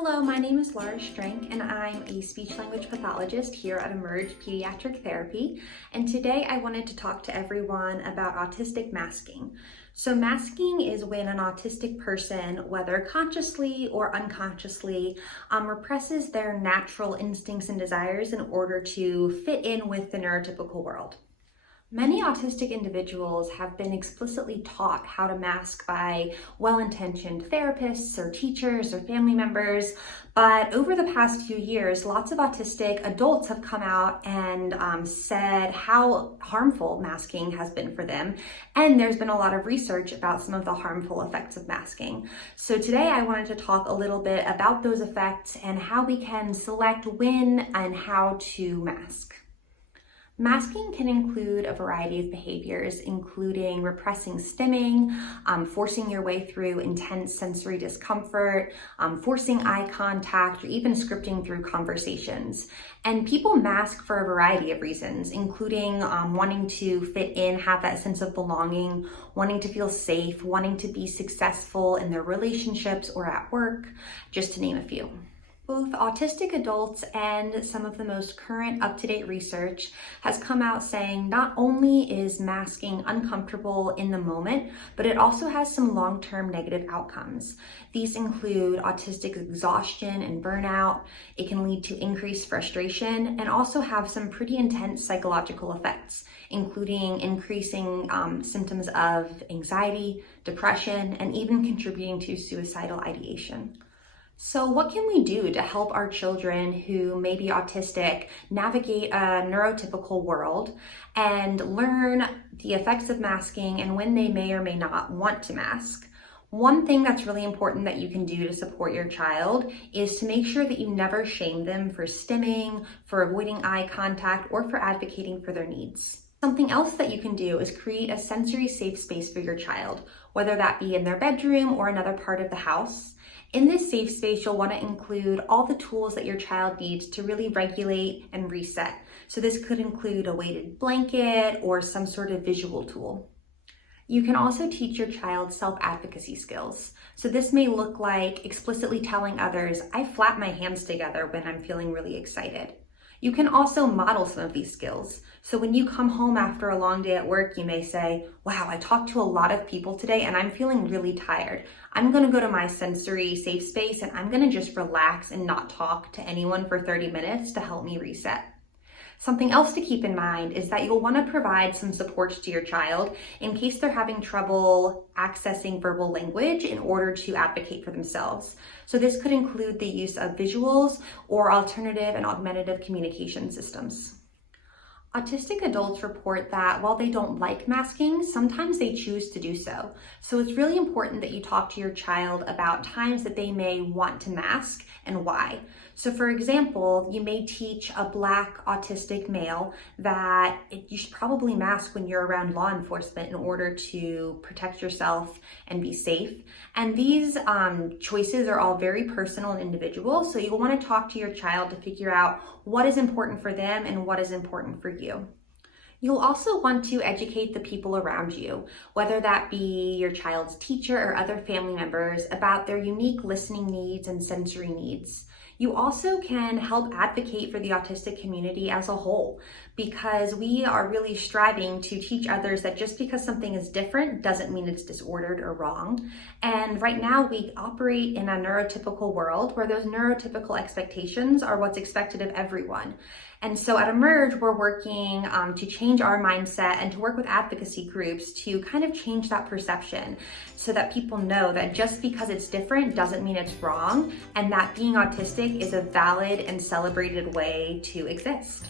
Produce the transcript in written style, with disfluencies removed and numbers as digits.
Hello, my name is Laura Strenk and I'm a speech-language pathologist here at Emerge Pediatric Therapy. And today I wanted to talk to everyone about autistic masking. So masking is when an autistic person, whether consciously or unconsciously, represses their natural instincts and desires in order to fit in with the neurotypical world. Many autistic individuals have been explicitly taught how to mask by well-intentioned therapists or teachers or family members, but over the past few years, lots of autistic adults have come out and said how harmful masking has been for them, and there's been a lot of research about some of the harmful effects of masking. So today I wanted to talk a little bit about those effects and how we can select when and how to mask. Masking can include a variety of behaviors, including repressing stimming, forcing your way through intense sensory discomfort, forcing eye contact, or even scripting through conversations. And people mask for a variety of reasons, including wanting to fit in, have that sense of belonging, wanting to feel safe, wanting to be successful in their relationships or at work, just to name a few. Both autistic adults and some of the most current up-to-date research has come out saying not only is masking uncomfortable in the moment, but it also has some long-term negative outcomes. These include autistic exhaustion and burnout. It can lead to increased frustration and also have some pretty intense psychological effects, including increasing symptoms of anxiety, depression, and even contributing to suicidal ideation. So what can we do to help our children who may be autistic navigate a neurotypical world and learn the effects of masking and when they may or may not want to mask? One thing that's really important that you can do to support your child is to make sure that you never shame them for stimming, for avoiding eye contact, or for advocating for their needs. Something else that you can do is create a sensory safe space for your child, whether that be in their bedroom or another part of the house. In this safe space, you'll want to include all the tools that your child needs to really regulate and reset. So this could include a weighted blanket or some sort of visual tool. You can also teach your child self-advocacy skills. So this may look like explicitly telling others, I flap my hands together when I'm feeling really excited. You can also model some of these skills. So when you come home after a long day at work, you may say, wow, I talked to a lot of people today and I'm feeling really tired. I'm gonna go to my sensory safe space and I'm gonna just relax and not talk to anyone for 30 minutes to help me reset. Something else to keep in mind is that you'll want to provide some supports to your child in case they're having trouble accessing verbal language in order to advocate for themselves. So this could include the use of visuals or alternative and augmentative communication systems. Autistic adults report that while they don't like masking, sometimes they choose to do so. So it's really important that you talk to your child about times that they may want to mask and why. So for example, you may teach a Black autistic male that you should probably mask when you're around law enforcement in order to protect yourself and be safe. And these choices are all very personal and individual. So you'll want to talk to your child to figure out what is important for them and what is important for you. You'll also want to educate the people around you, whether that be your child's teacher or other family members, about their unique listening needs and sensory needs. You also can help advocate for the autistic community as a whole, because we are really striving to teach others that just because something is different doesn't mean it's disordered or wrong. And right now we operate in a neurotypical world where those neurotypical expectations are what's expected of everyone. And so at Emerge, we're working to change our mindset and to work with advocacy groups to kind of change that perception so that people know that just because it's different doesn't mean it's wrong, and that being autistic is a valid and celebrated way to exist.